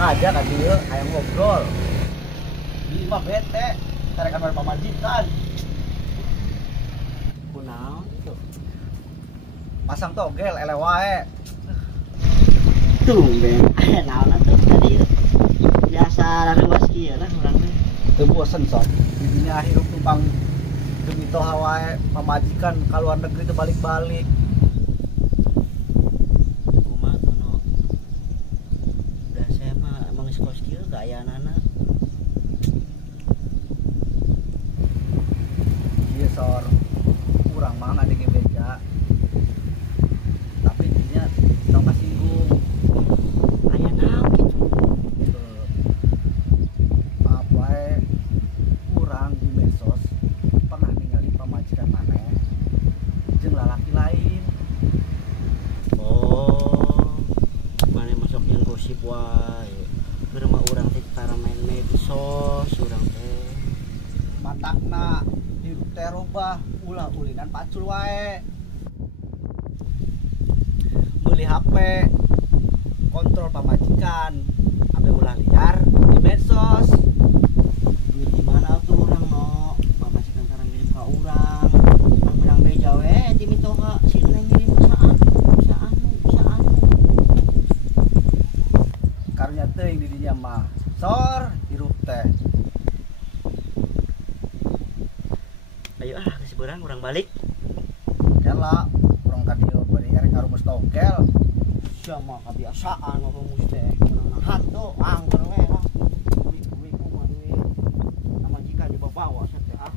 sengaja kan dia kayak ngobrol. Ini mah bete, tarekan dari pamajikan. Kunaon tuh? Pasang togel ele wae. Tumben aya naon atuh tadi. Biasa larewas kieu lah urang teh. Teu bosen sok. Didinya hirup numpang demi toha wae pamajikan ka luar negeri teu balik-balik. Kumaha tuh no? Da saya mah emang geus kos kieu gayaanana. Ieu sor urang mah ngadenge beja. Tapi didinya tong kasinggung. Aya naon kitu? Maaf wae urang di medsos pernah ningali pamajikan maneh jeung lalaki lain. Oh. Mane masuk yang gosip wae. Keur mah urang teh tara main medsos urang teh. Matakna hirup teh robah ulah ulinan pacul wae. Beli HP kontrol pamajikan ambil ulah liar di medsos. Duit di mana tuh urang no? Pamajikan tara ngirim ka urang. Urang menang beja we ti mitoha si Neng ngirim ka saanu. Karunya teuing di dinya mah sor hirup teh. Ayo geus beurang urang balik. Kela urang ka dieu bari erek karumus togel. Sia mah kebiasaan rumus teh. Urang hantu angker we ah. Duit kumaha duit. Pamajikan dibawa sateh ah.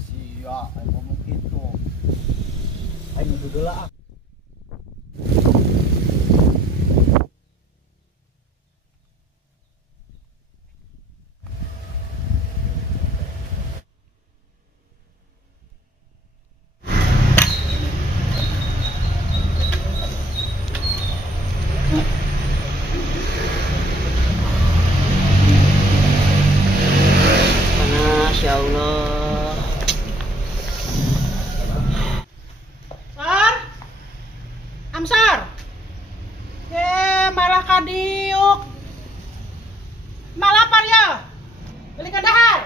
Sia aya ngomong kitu. Aing nuduh deula ah. Panas ya Allah. Sar, Amsar, malah kadiuk, malah lapar ya, beli ke dahar.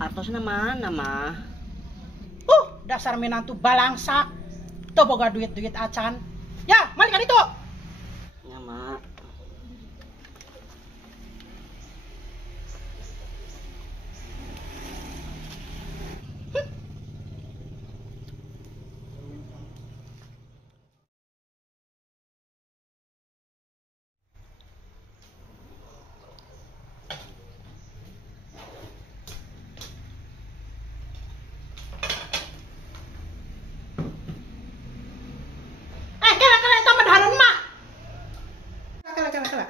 Artosna mana mah? Dasar menantu balangsak, tuh boga duit acan. Ya, malik kan itu. Ya mak. Kela itu mah dahareun mak. Kela.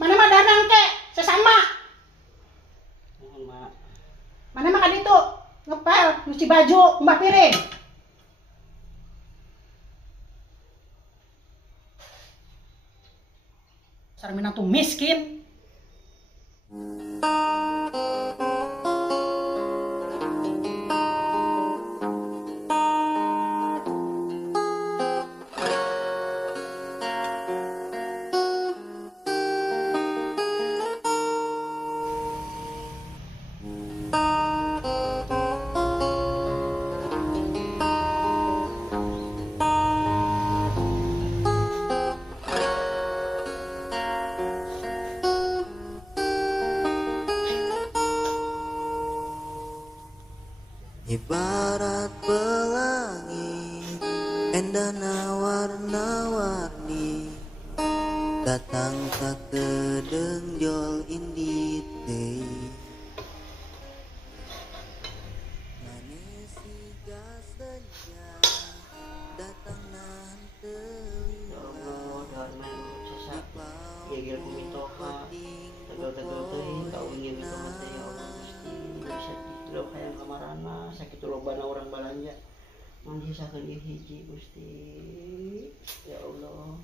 Mana mah danang ke, sesama. Mohon mak. Mana mah kan itu ngepel, nyuci baju, ngembah piring. Dasar menantu miskin. Ibarat pelangi endana warna-warni datang tak kedengjol indit teh manis siga senja datang nan Ya Allah, darmen sesak. Ya gil kumitoha. Tegel-tegel teuing kaungin mitoha teh ya Allah Gusti. Bisa lo hayang kamarana sakitu lobana urang balanja. Mun sisakeun ieu hiji Gusti. Ya Allah.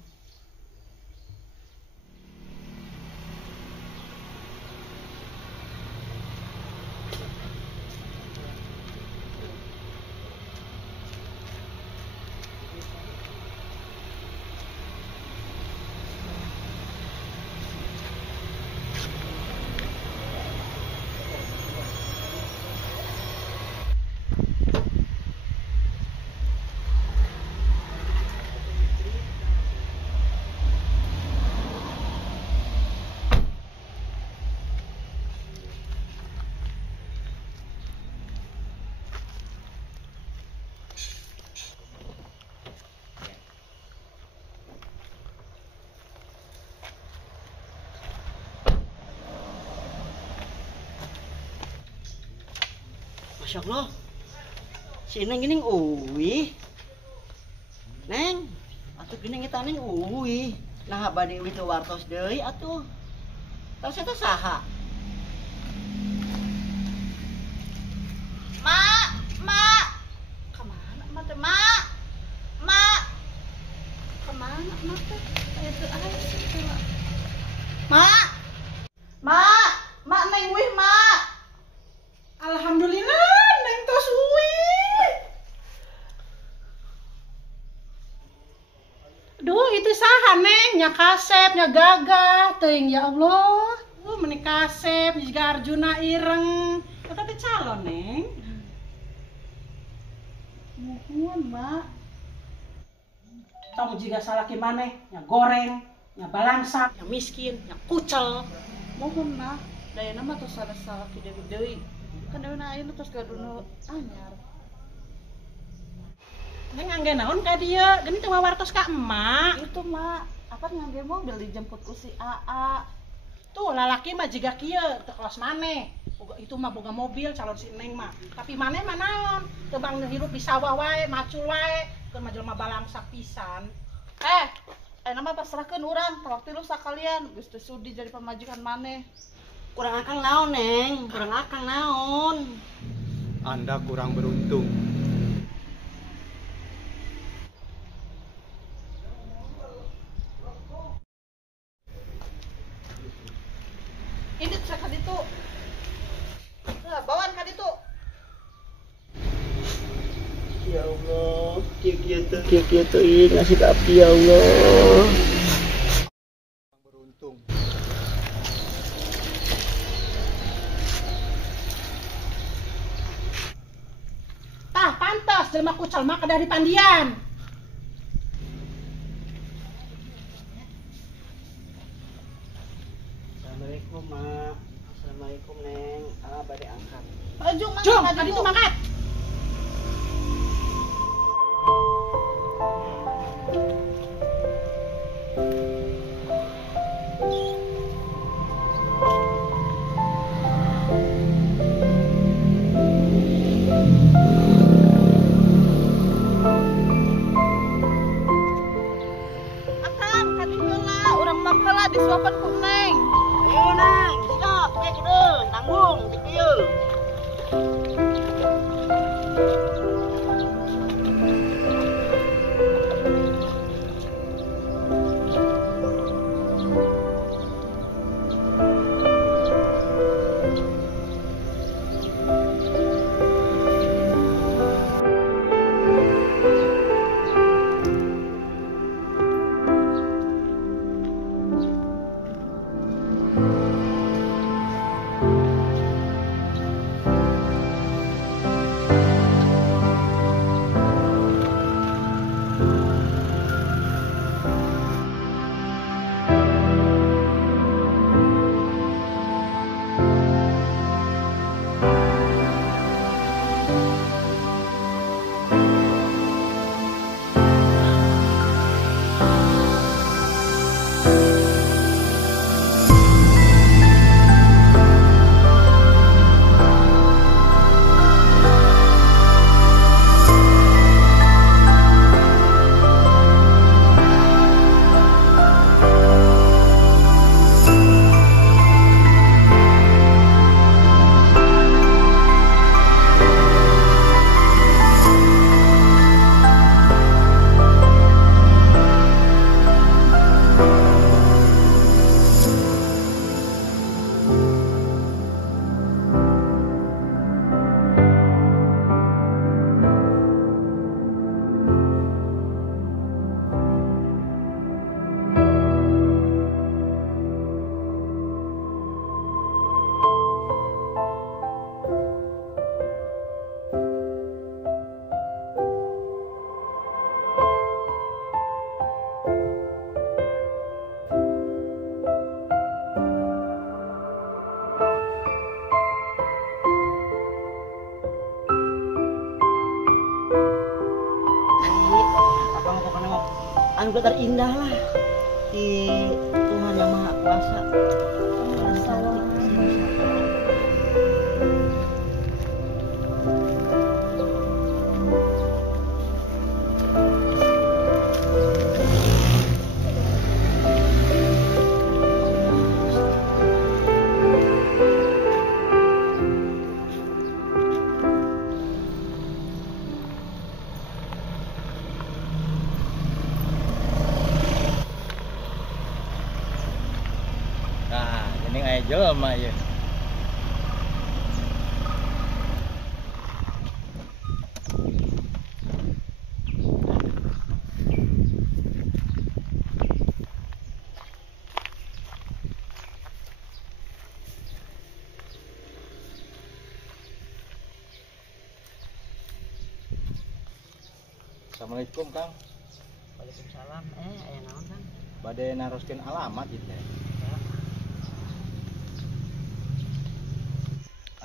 Masya Allah. Si Neng gini uwi. Neng, atuh gini kita Neng uwi. Nah bade uwi teu wartos deui atuh. Tos eta saha? Mak. Kemana mak teh, Mak? Mak. Kemana mak teh? Itu aja sih, Mak. Mak Neng wih, Mak. Alhamdulillah, Neng tos wih. Duh, itu saha Neng, nya kasep, nya gagah, teuing ya Allah. Meuni kasep, juga Arjuna ireng. Eta teh calon, Neng. Muhun, Mak. Kamu juga salaki maneh, nya goreng, nya balangsak, nya miskin, nya kucel. Mohon nah, dayana mah tos ada salaki deui. Kan deui na ayeuna tos gaduna anyar. Neng angge naon ka dieu? Geni teu wawartos ka emak. Itu mak, apa ngangge mobil dijemput ku si AA. Tuh lalaki mah jiga kieu teu kelas maneh. Itu mah boga mobil calon si Neng mah. Tapi maneh mah naon? Teu bang hirup di sawah wae, macul wae, keur mah jelema balangsak pisan. Ayeuna mah pasrahkeun urang, waktu lu sakalian geus teu sudi jadi pamajikan maneh. Kurang akang naon Neng? Kurang akang naon? Anda kurang beruntung. Ini cek ka ditu. Nah, bawaan ka ditu. Ya Allah, kieu teu ieu ngasih ka abdi ya Allah. Beruntung. Tah pantes jelema kucel mah kada di pandian. Assalamualaikum Mak. Assalamualaikum Neng. Bade angkat. Jung mah Jong, ka tadi ditu tuh mangkat. Akang ka ditu lah, urang mah heula disuapan ku Neng. Ayo Neng, siap, cek deh, tanggung, dikil. anugerah terindah lah di Tuhan Yang Maha Kuasa. jelema ya. Assalamualaikum Kang. Waalaikumsalam. Aya naon Kang? Bade naroskeun alamat ieu teh.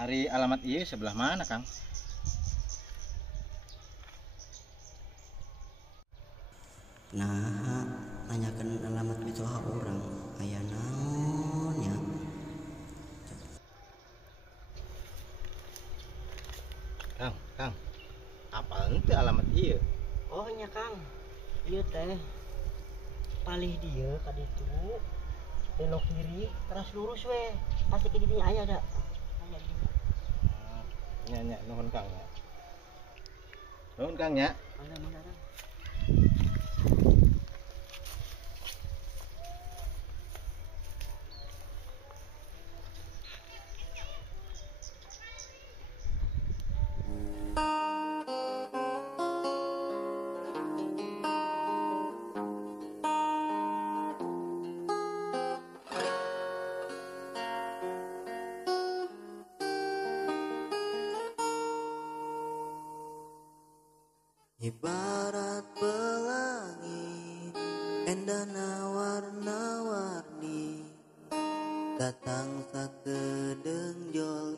Ari alamat ieu sebelah mana Kang? Nah, nanyakan alamat mitoha orang aya naon ya? Kang. Apa ente alamat ieu? Oh nya Kang, ieu teh palih dia ka ditu belok kiri terus lurus we pasti ke didinya aya da. Aya di dinya. Nya nuhun Kang ya. Nuhun Kang ya. Mangga Kang. Ibarat pelangi endana warna-warni datang sakedeng jol